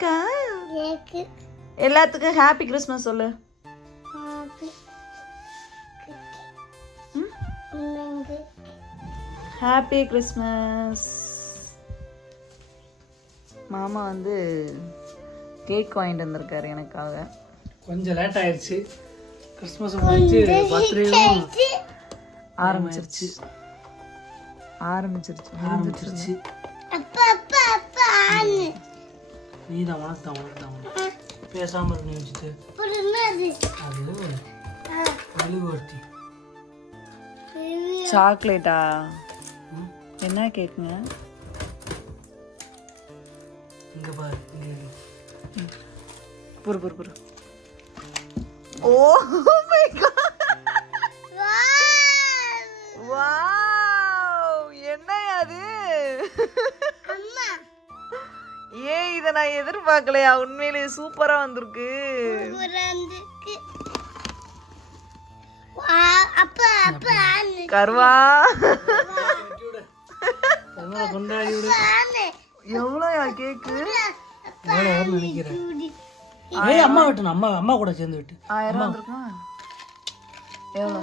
இருக்கா? எல்லாத்துக்கும் happy Christmas சொல்லு. ஹாப்பி கிறிஸ்மஸ் மாமா வந்து கேக் வாங்கிட்டு வந்திருக்காரு எனக்காக. கொஞ்சம் லேட் ஆயிடுச்சு கிறிஸ்மஸ் முடிஞ்சு பர்த்டேவும் ஆரம்பிச்சிருச்சு. ஆரம்பிச்சிருச்சு. ஆரம்பிச்சிருச்சு. அப்பா அப்பா அப்பா நீ தான் உனக்கு தான் உனக்கு தான் உனக்கு பேசாம இருக்கு புரியுது அது மெழுகுவர்த்தி சாக்லேட்டா? என்ன கேக்குங்க? இங்க பாரு இங்க. புரு புரு புரு. ஓ மை காட் வாவ் என்ன அது? ஏன் இதை நான் எதிர்பார்க்கலையா? உண்மையிலேயே சூப்பரா வந்திருக்கு. கருவா. எவ்வளோயா கேக்கு? நினைக்கிறேன். ஏய் அம்மா விட்டு அம்மா அம்மா கூட சேர்ந்து விட்டு. ஆயிரம் வந்திருக்குமா? எவ்வளோ?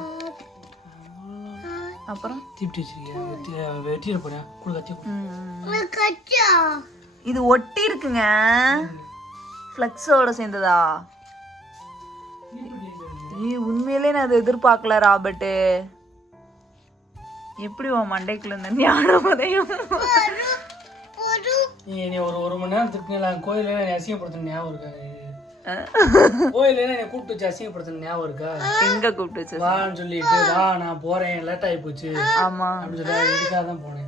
அப்புறம்? தீப்டி வச்சிருக்கியா? வெட்டி வெட்டிட போறேன் கூட இது ஒட்டி இருக்குங்க. ஃப்ளெக்ஸோட சேர்ந்ததா? ஏய் உண்மையிலே நான் அதை எதிர்பார்க்கல ராபர்ட்டு. எப்படி உன் மண்டைக்குள்ள இருந்த ஞானம் உதயம்? நீ நீ ஒரு ஒரு மணி நேரம் திட்டினா கோயில நீ அசிங்கப்படுத்தின ஞாபகம் இருக்கா கோயில என்னை கூப்பிட்டு வச்சு அசிங்கப்படுத்தின ஞாபகம் இருக்கா? எங்க கூப்பிட்டு வச்சு வான்னு சொல்லிட்டு வா நான் போறேன் லேட் ஆகி போச்சு. ஆமா. அப்படின்னு சொல்லி இதுக்காக தான் போனேன்.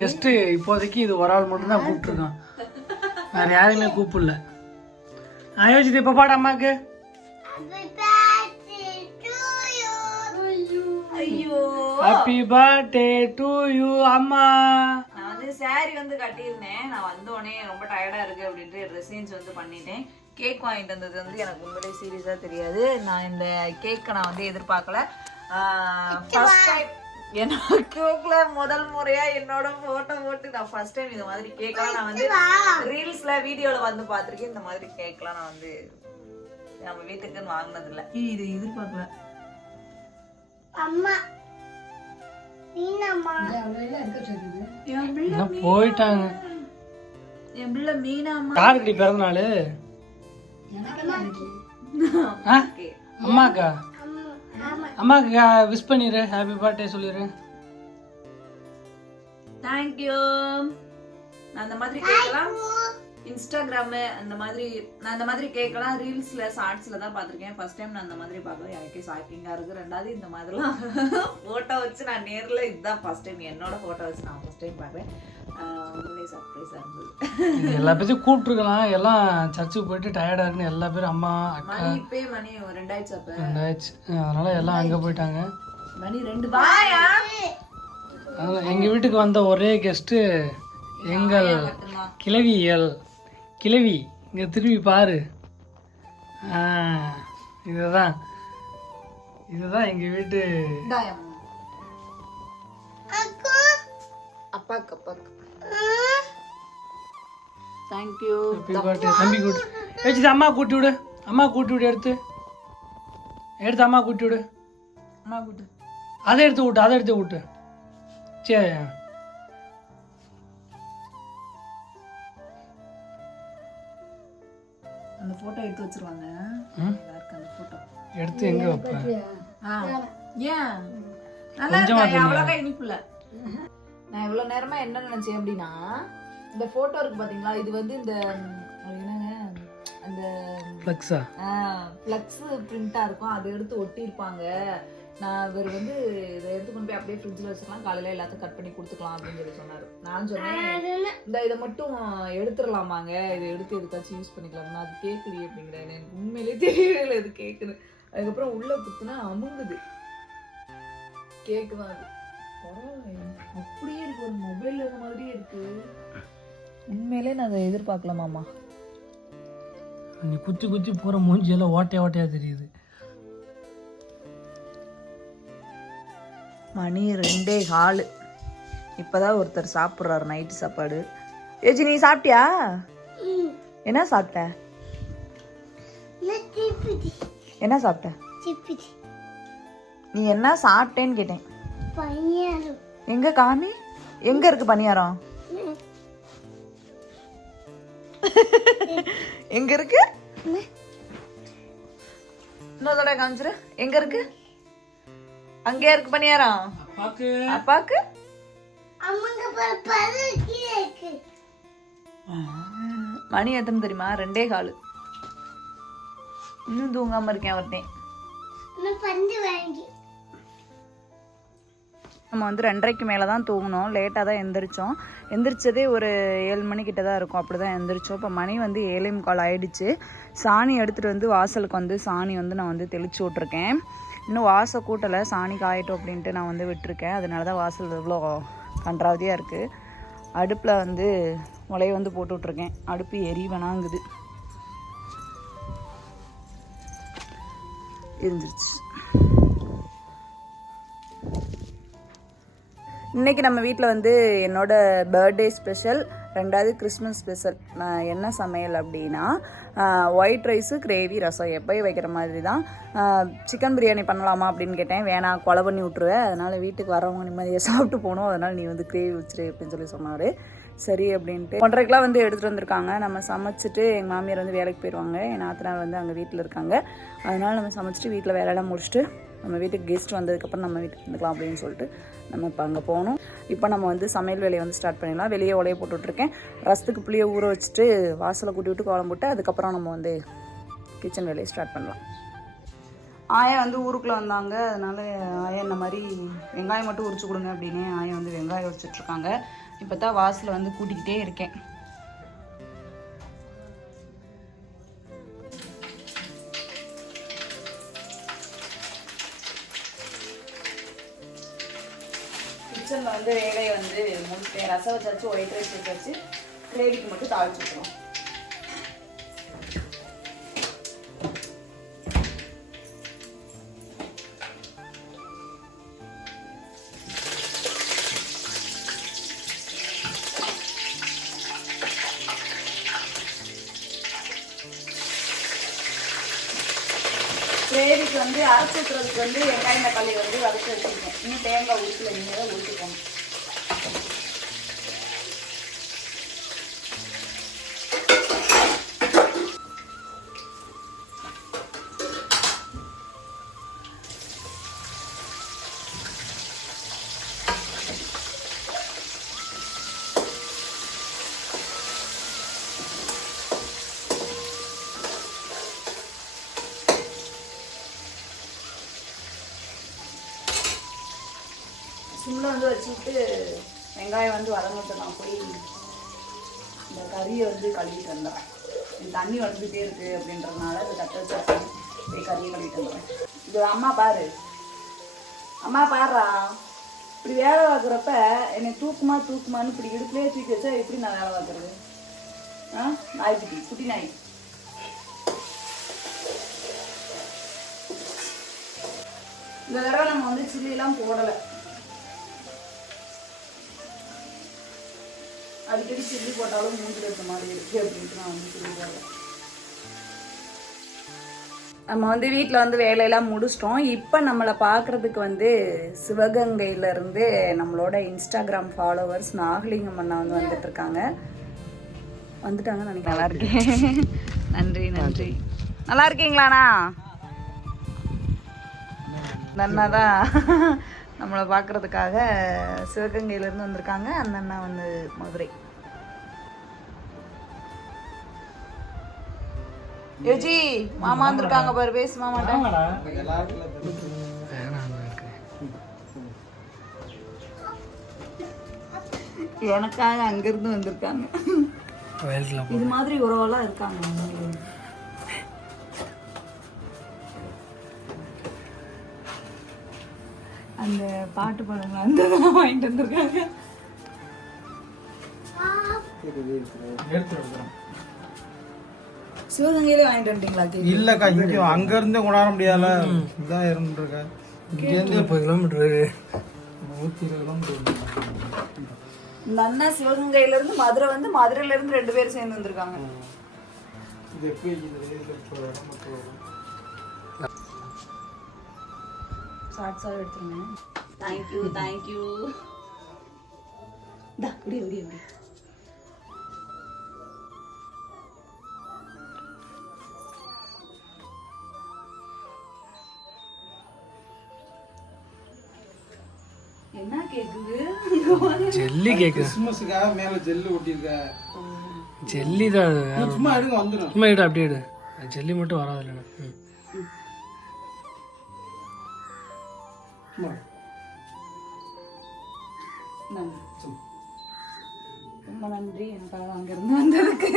ஜஸ்ட் இப்போதைக்கு இது ஒரு ஆள் மட்டும் தான் கூப்பிட்டுருக்கான். வேற யாரையுமே கூப்பிடல. ஆயோசித்து இப்போ பாடு அம்மாக்கு ஐயோ. ஹாப்பி பர்த்டே டு யூ அம்மா. நான் வந்து saree வந்து கட்டியிருந்தேன். நான் வந்தோடனே ரொம்ப டயர்டா இருக்கு அப்படின்ட்டு ட்ரெஸ்ஸிங்ஸ் வந்து பண்ணிட்டேன். கேக் வாங்கிட்டு வந்தது வந்து எனக்கு உண்மையிலேயே சீரியஸாக தெரியாது. நான் இந்த கேக்கை நான் வந்து எதிர்பார்க்கல. ஃபர்ஸ்ட் டைம் என்னோட கேக்ல முதல் முறையா என்னோட போட்டோ போட்டு நான் ஃபர்ஸ்ட் டைம் இந்த மாதிரி கேக்லாம் நான் வந்து ரீல்ஸ்ல வீடியோல வந்து பார்த்திருக்கேன். இந்த மாதிரி கேக்லாம் நான் வந்து நம்ம வீட்டுக்குன்னு வாங்கினது இல்ல இது எதிர்பார்க்கல. அம்மா என்ன போயிட்டாங்க. என் பிள்ளை மீனாம்மா? யாருக்கடி பிறந்த நாள்? அம்மாக்கா? அம்மாக்கு விஷ் பண்ணிடு ஹாப்பி பர்த்டே சொல்லிடு தேங்க்யூ நான் அந்த மாதிரி கேட்கலாம். இன்ஸ்டாகிராமு அந்த மாதிரி நான் அந்த மாதிரி கேட்கலாம். ரீல்ஸ்ல ஷார்ட்ஸ்ல தான் பார்த்துருக்கேன். ஃபர்ஸ்ட் டைம் நான் அந்த மாதிரி பார்க்கல எனக்கே ஷாக்கிங்காக இருக்கு. ரெண்டாவது இந்த மாதிரிலாம் ஃபோட்டோ வச்சு நான் நேர்ல இதுதான் ஃபர்ஸ்ட் டைம் என்னோட ஃபோட்டோ வச்சு நான் ஃபர்ஸ்ட் டைம் பார்க்குறேன். உண்மையிலே சர்ப்ரைஸாக இருந்தது எல்லா பேரும் கூப்பிட்டுருக்கலாம். எல்லாம் சர்ச்சுக்கு போயிட்டு டயர்டா இருக்குன்னு எல்லா பேரும் அம்மா அக்கா மணி இப்பே மணி ஒரு ரெண்டாயிடுச்சு அப்ப. ரெண்டாயிடுச்சு. அதனால எல்லாம் அங்கே போயிட்டாங்க. மணி ரெண்டு வாயா? அதனால எங்கள் வீட்டுக்கு வந்த ஒரே கெஸ்ட்டு எங்கள் கிழவியல். கிழவி இங்கே திரும்பி பாரு. இதுதான். இதுதான் எங்கள் வீட்டு. அப்பாக்கு அப்பாக்கு. தேங்க்யூ தம்பி கூட்டு. வச்சுட்டு அம்மா கூட்டி விடு. அம்மா கூட்டி விடு எடுத்து. எடுத்து அம்மா கூட்டி விடு. அம்மா கூட்டு. அதை எடுத்து விட்டு அதை எடுத்து விட்டு சரி அந்த போட்டோ எடுத்து வச்சிருவாங்க. அந்த போட்டோ எடுத்து எங்கே வைப்பேன் ஏன்? நல்லா இருக்கு? அவ்வளோக்கா இனிப்புல நான் இவ்வளோ நேரமா என்ன நினைச்சேன் அப்படின்னா இந்த போட்டோ இருக்கு பாத்தீங்களா? இது வந்து இந்த என்னங்க? அந்த ஃப்ளக்ஸா ஃப்ளக்ஸ் பிரிண்டா இருக்கும். அதை எடுத்து ஒட்டியிருப்பாங்க. நான் இவர் வந்து இதை எடுத்து கொண்டு போய் அப்படியே ஃப்ரிட்ஜில் வச்சுக்கலாம். காலையில எல்லாத்தையும் கட் பண்ணி கொடுத்துக்கலாம் அப்படின்னு சொல்லி சொன்னாரு. நான் சொன்னேன் இந்த இதை மட்டும் எடுத்துடலாமாங்க? இதை எடுத்து எதுக்காச்சும் யூஸ் பண்ணிக்கலாம். அது கேட்குது அப்படிங்கிறேன். எனக்கு உண்மையிலே தெரியவே இல்லை இது கேட்குது அதுக்கப்புறம் உள்ள குத்துனா அமுங்குது. கேக்கு தான் அது. அப்படியே இருக்கு ஒரு மொபைல் இருந்த மாதிரியே இருக்கு. உண்மையிலே நான் அதை எதிர்பார்க்கல மாமா. நீ குத்தி குத்தி போகிற மூஞ்சியெல்லாம் ஓட்டையா ஓட்டையா தெரியுது. மணி ரெண்டே காலு. இப்பதான் ஒருத்தர் சாப்பிட்றாரு நைட்டு சாப்பாடு. ஏஜி நீ சாப்பிட்டியா? என்ன சாப்பிட்ட? என்ன சாப்பிட்ட? சிப்பிடி நீ என்ன சாப்பிட்டேன்னு கேட்டேன். பையனும் எங்க காமி? எங்க இருக்கு பணியாரம் எங்க இருக்கு? இன்னொரு தடவை காமிச்சிரு. எங்க இருக்கு? அங்கே இருக்கு பணியாரம் அப்பாக்கு. அப்பாக்கு? அம்மங்க பரு கீழே இருக்கு. மணி எத்தனை தெரியுமா? ரெண்டே காலு. இன்னும் தூங்காம இருக்கேன் நான் பந்து வாங்கி. நம்ம வந்து ரெண்டரைக்கு மேலே தான் தூங்கினோம். லேட்டாக தான் எந்திரிச்சோம். எந்திரிச்சதே ஒரு ஏழு மணிக்கிட்ட தான் இருக்கும். அப்படி தான் எந்திரிச்சோம். இப்போ மணி வந்து ஏழே முக்கால் ஆயிடுச்சு. சாணி எடுத்துகிட்டு வந்து வாசலுக்கு வந்து சாணி வந்து நான் வந்து தெளிச்சு விட்ருக்கேன் இன்னும் வாச கூட்டலை சாணி காயட்டும் அப்படின்ட்டு நான் வந்து விட்டுருக்கேன். அதனால தான் வாசல் இவ்வளோ கன்றாவதியாக இருக்குது அடுப்பில் வந்து முளைய வந்து போட்டு விட்ருக்கேன் அடுப்பு எரிவனாங்குது. இருந்துருச்சு இன்றைக்கி இன்னைக்கு நம்ம வீட்டில் வந்து என்னோட பர்த்டே ஸ்பெஷல் ரெண்டாவது கிறிஸ்மஸ் ஸ்பெஷல் என்ன சமையல் அப்படின்னா ஒயிட் ரைஸு கிரேவி ரசம். எப்போயும் வைக்கிற மாதிரி தான் சிக்கன் பிரியாணி பண்ணலாமா அப்படின்னு கேட்டேன். வேணாம் கொலை பண்ணி விட்ருவேன் அதனால் வீட்டுக்கு வரவங்க நிம்மதியாக சாப்பிட்டு போகணும். அதனால் நீ வந்து கிரேவி வச்சிரு அப்படின்னு சொல்லி சொன்னார். சரி அப்படின்ட்டு ஒன்றரைக்கெலாம் வந்து எடுத்துகிட்டு வந்திருக்காங்க. நம்ம சமைச்சிட்டு எங்கள் மாமியார் வந்து வேலைக்கு போயிடுவாங்க என் நாத்தனார் வந்து அங்கே வீட்டில் இருக்காங்க. அதனால் நம்ம சமைச்சிட்டு வீட்டில் வேலையெல்லாம் முடிச்சுட்டு நம்ம வீட்டுக்கு கெஸ்ட் வந்ததுக்கப்புறம் நம்ம வீட்டுக்கு வந்துக்கலாம் அப்படின்னு சொல்லிட்டு நம்ம இப்போ அங்கே போகணும் இப்போ நம்ம வந்து சமையல் வேலையை வந்து ஸ்டார்ட் பண்ணிடலாம். வெளியே உலைய போட்டு விட்ருக்கேன் ரசத்துக்கு புளியை ஊற வச்சுட்டு வாசலை கூட்டி விட்டு கோலம் போட்டு அதுக்கப்புறம் நம்ம வந்து கிச்சன் வேலையை ஸ்டார்ட் பண்ணலாம். ஆயா வந்து ஊருக்குள்ளே வந்தாங்க. அதனால ஆயா இந்த மாதிரி வெங்காயம் மட்டும் உரிச்சு கொடுங்க அப்படின்னு ஆயா வந்து வெங்காயம் உரிச்சிட்ருக்காங்க இப்போ தான் வாசலை வந்து கூட்டிக்கிட்டே இருக்கேன். வந்து வேலையை வந்து ரசம் வச்சாச்சு ஒயிட் ரைஸ் வச்சாச்சு கிரேவிக்கு மட்டும் தாளிச்சு விட்டுருவோம் கிரேவிக்கு வந்து அரைச்சிக்கிறதுக்கு வந்து வெங்காயம் தக்காளி வந்து வதக்கி வச்சுருக்கேன் இன்னும் தேங்காய் ஊற்றில் நீங்கள் தான் ஊற்றிக்கணும் வந்து வச்சுட்டு வெங்காயம் வந்து வதங்கட்டும். நான் போய் இந்த கறியை வந்து கழுவிட்டு வந்துடுறேன். இந்த தண்ணி வந்துகிட்டே இருக்கு அப்படின்றதுனால இந்த தட்டை வச்சு போய் கறியை கழுவிட்டு வந்துடுறேன். இது அம்மா பாரு. அம்மா பாருடா இப்படி வேலை பார்க்குறப்ப என்னை தூக்குமா தூக்குமான்னு இப்படி இடுப்புலேயே தூக்கி வச்சா எப்படி நான் வேலை பார்க்குறது? ஆ? நாய்க்குட்டி குட்டி நாய். இந்த தடவை நம்ம வந்து சில்லிலாம் போடலை. அடிக்கடி சில்லி போட்டாலும் மூஞ்சில் இருக்க மாதிரி இருக்கு அப்படின்ட்டு நான் வந்து சில்லி போடுறேன் நம்ம வந்து வீட்டில் வந்து வேலையெல்லாம் முடிச்சிட்டோம். இப்போ நம்மளை பார்க்குறதுக்கு வந்து சிவகங்கையிலேருந்து நம்மளோட இன்ஸ்டாகிராம் ஃபாலோவர்ஸ் நாகலிங்கம் அண்ணா வந்து வந்துட்டு இருக்காங்க. வந்துட்டாங்கன்னு நினைக்கிறேன். நல்லா இருக்கேன். நன்றி நன்றி. நல்லா இருக்கீங்களாண்ணா? இந்த அண்ணா தான் நம்மளை பார்க்கறதுக்காக சிவகங்கையிலேருந்து வந்திருக்காங்க அந்த அண்ணா வந்து மதுரை. யோஜி மாமா வந்திருக்காங்க பாரு பேசு மாமாட்ட. எனக்காக அங்கிருந்து வந்திருக்காங்க. இது மாதிரி உறவெல்லாம் இருக்காங்க அந்த பாட்டு பாடுங்க அந்த வாங்கிட்டு வந்திருக்காங்க. சிவகங்கையிலே வாங்கிட்டு வந்துட்டீங்களா கேக் இல்லக்கா இங்க அங்க இருந்தே கொண்டாட முடியாதுல. இதான் இருந்துருக்க. இங்கேருந்து முப்பது கிலோமீட்டர் நூத்தி இருபது கிலோமீட்டர் இந்த அண்ணா சிவகங்கையில இருந்து மதுரை வந்து மதுரையில இருந்து ரெண்டு பேரும் சேர்ந்து வந்திருக்காங்க. இது எப்படி இருக்குது இது இப்போ வரும், மற்ற வரும். ஷார்ட்ஸாக எடுத்துருங்க தேங்க்யூ தேங்க்யூ தா இப்படி இப்படி இப்படி என்ன கேக்குது ஜெல்லி கேக்கு கிறிஸ்மஸுக்காக மேல ஜெல்லு ஒட்டியிருக்க ஜெல்லி தான் நீ சும்மா எடுங்க வந்துடும் சும்மா எடு அப்படியே எடு ஜெல்லி மட்டும் வராது இல்லைண்ணா சும்மா இந்தாங்க. ரொம்ப நன்றி. எனக்காக அங்கிருந்து வந்ததுக்கு.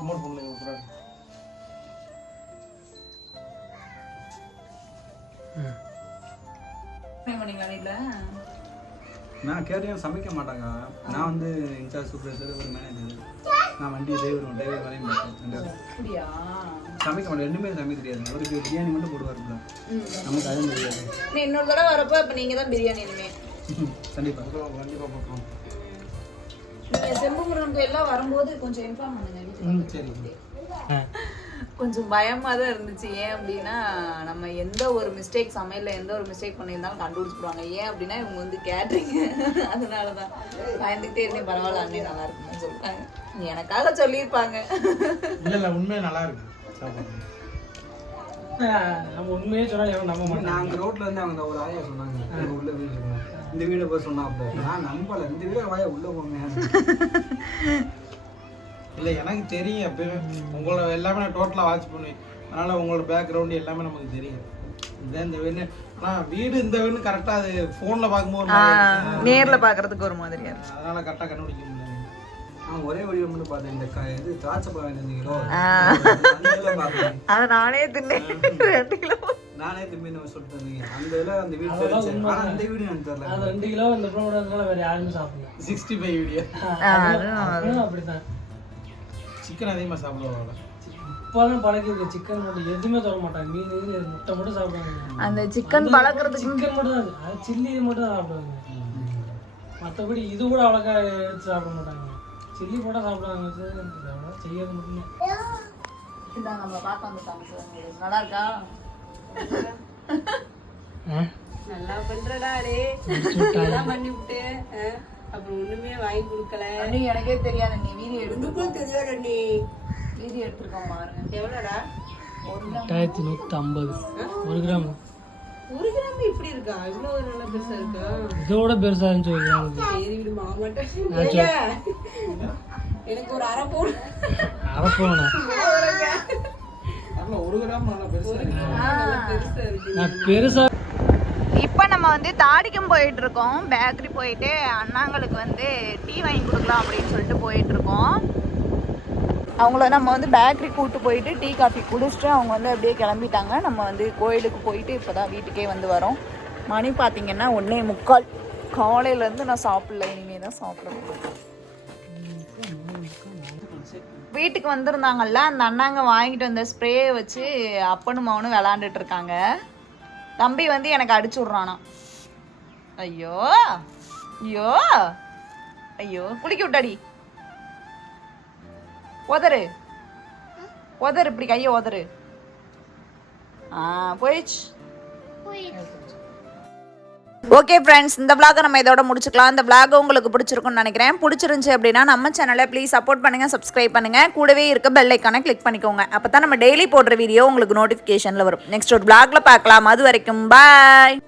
அமௌண்ட் பண்ணுங்க நான் கேட்டேன் சமைக்க மாட்டாங்க. நான் வந்து இன்சார்ஜ் சூப்பர்வைசர் ஒரு மேனேஜர் நான் வண்டி டிரைவர் டிரைவர் அப்படியா? சமைக்க மாட்டேன். ரெண்டுமே சமைக்க தெரியாது. ஒரு பிரியாணி மட்டும் போடுவாருல நமக்கு அதுவும் தெரியாது. நீ இன்னொரு தடவை வரப்போ இப்போ நீங்கள் தான் பிரியாணி இனிமே. கண்டிப்பாக கண்டிப்பாக பார்ப்போம் நீங்கள் செம்புமுருகன் கோயிலாம் வரும்போது கொஞ்சம் இன்ஃபார்ம் பண்ணுங்க சரி. கொஞ்சம் பயமாக தான் இருந்துச்சு. ஏன் அப்படின்னா நம்ம எந்த ஒரு மிஸ்டேக் சமையலில் எந்த ஒரு மிஸ்டேக் பண்ணியிருந்தாலும் கண்டுபிடிச்சிடுவாங்க. ஏன் அப்படின்னா இவங்க வந்து கேட்ரிங்க அதனால தான் பயந்துக்கிட்டே இருந்தேன் பரவாயில்ல அண்ணே நல்லா இருக்குன்னு சொல்லிட்டாங்க. எனக்காக சொல்லியிருப்பாங்க. இல்லை இல்லை உண்மையாக நல்லா இருக்கு. நம்ம உண்மையே சொன்னா எவன் நம்ப மாட்டான் நான் அங்கே ரோட்ல இருந்து அவங்க ஒரு ஆயா சொன்னாங்க. உள்ள வீடு இந்த வீடை போய் சொன்னா அப்போ நான் நம்பல. இந்த வீடை வாயா உள்ள போங்க. இல்லை எனக்கு தெரியும். எப்பயுமே உங்களோட எல்லாமே நான் டோட்டலாக வாட்ச் பண்ணுவேன். அதனால் உங்களோட பேக்ரவுண்டு எல்லாமே நமக்கு தெரியும். இந்த வீடு ஆனால் வீடு இந்த வீடு கரெக்டாக அது ஃபோனில் பார்க்கும்போது. நேரில் பார்க்கறதுக்கு ஒரு மாதிரியா இருக்கு. அதனால கரெக்டாக கண்டுபிடிக்க முடியல. நான் ஒரே வடிவம் மட்டும் பார்த்தேன். இந்த இது திராட்சை பழம் இருந்தீங்களோ அதை நானே தின்னேன். ரெண்டு கிலோ நானே திரும்பி நம்ம சொல்லிட்டு இருந்தீங்க அந்த இதில் அந்த வீடு தெரிஞ்சு. ஆனா அந்த வீடு எனக்கு தெரியல. அது ரெண்டு கிலோ இந்த ப்ரோட வேற யாருமே சாப்பிடல. சிக்ஸ்டி ஃபைவ் வீடியோ அப்படிதான் சிக்கன் அதிகமாக சாப்பிடுவாங்க. இப்போதான் பழகி இருக்கு சிக்கன் மட்டும் எதுவுமே தொட மாட்டாங்க. மீன் இது முட்டை மட்டும் சாப்பிடுவாங்க. அந்த சிக்கன் பழக்கிறதுக்கு சிக்கன் மட்டும் தான். அது சில்லி மட்டும் தான் சாப்பிடுவாங்க. மற்றபடி இது கூட அவ்வளோக்கா எடுத்து சாப்பிட மாட்டாங்க. சில்லி போட்டா சாப்பிடுவாங்க. செய்யறது மட்டுமே இந்தாங்க நம்ம பார்க்க வந்துட்டாங்க சார் நல்லா இருக்கா? நல்லா பண்றடா டே பண்ணி விட்டு அப்புறம் ஒண்ணுமே வாங்கி கொடுக்கல. அண்ணி எனக்கே தெரியாது நீ வீடியோ எடுத்து உனக்கும் தெரியாத நீ வீடியோ எடுத்துருக்கோம் பாருங்க. எவ்வளோடா? எட்டாயிரத்தி நூற்றி ஐம்பது ஒரு கிராம். ஒரு கிராம் இப்படி இருக்கா? இவ்வளவு நல்லா பெருசா இருக்கா? இதோட பெருசாக இருந்துச்சு ஒரு கிராம். சரி விடு மாமாட்ட எனக்கு ஒரு அரை பவுன். அரைப்போண்ணா அதில் ஒரு கிராம் நல்லா பெருசாக இருக்கு. நல்லா பெருசா இருக்கு. நான் பெருசா நம்ம வந்து தாடிக்கும் போயிட்டு இருக்கோம் பேக்கரி போயிட்டு அண்ணாங்களுக்கு வந்து டீ வாங்கி கொடுக்கலாம் அப்படின்னு சொல்லிட்டு போயிட்டு இருக்கோம் அவங்கள நம்ம வந்து பேக்கரி கூட்டு போயிட்டு டீ காஃபி குடிச்சிட்டு அவங்க வந்து அப்படியே கிளம்பிட்டாங்க. நம்ம வந்து கோயிலுக்கு போயிட்டு இப்போ தான் வீட்டுக்கே வந்து வரோம். மணி பார்த்தீங்கன்னா ஒன்றே முக்கால். காலையிலேருந்து நான் சாப்பிடல இனிமே தான் சாப்பிடணும். வீட்டுக்கு வந்திருந்தாங்கல்ல அந்த அண்ணாங்க வாங்கிட்டு வந்த ஸ்ப்ரேயை வச்சு அப்பனும் மவனும் விளாண்டுட்டு இருக்காங்க. தம்பி வந்து எனக்கு அடிச்சு விட்றானா. ஐயோ ஐயோ ஐயோ குளிக்க விட்டாடி. உதறு. உதறு இப்படி கையை உதறு. ஆ போயிடுச்சு. ஓகே ஃப்ரெண்ட்ஸ் இந்த vlog நம்ம இதோட முடிச்சுக்கலாம். இந்த vlog உங்களுக்கு பிடிச்சிருக்கும்னு நினைக்கிறேன். பிடிச்சிருந்துச்சி அப்படின்னா நம்ம சேனலை ப்ளீஸ் சப்போர்ட் பண்ணுங்கள் சப்ஸ்கிரைப் பண்ணுங்கள் கூடவே இருக்க பெல் ஐக்கானை கிளிக் பண்ணிக்கோங்க. அப்போ தான் நம்ம டெய்லி போடுற வீடியோ உங்களுக்கு நோட்டிஃபிகேஷனில் வரும். நெக்ஸ்ட் ஒரு vlogல பார்க்கலாம். அது வரைக்கும் பாய்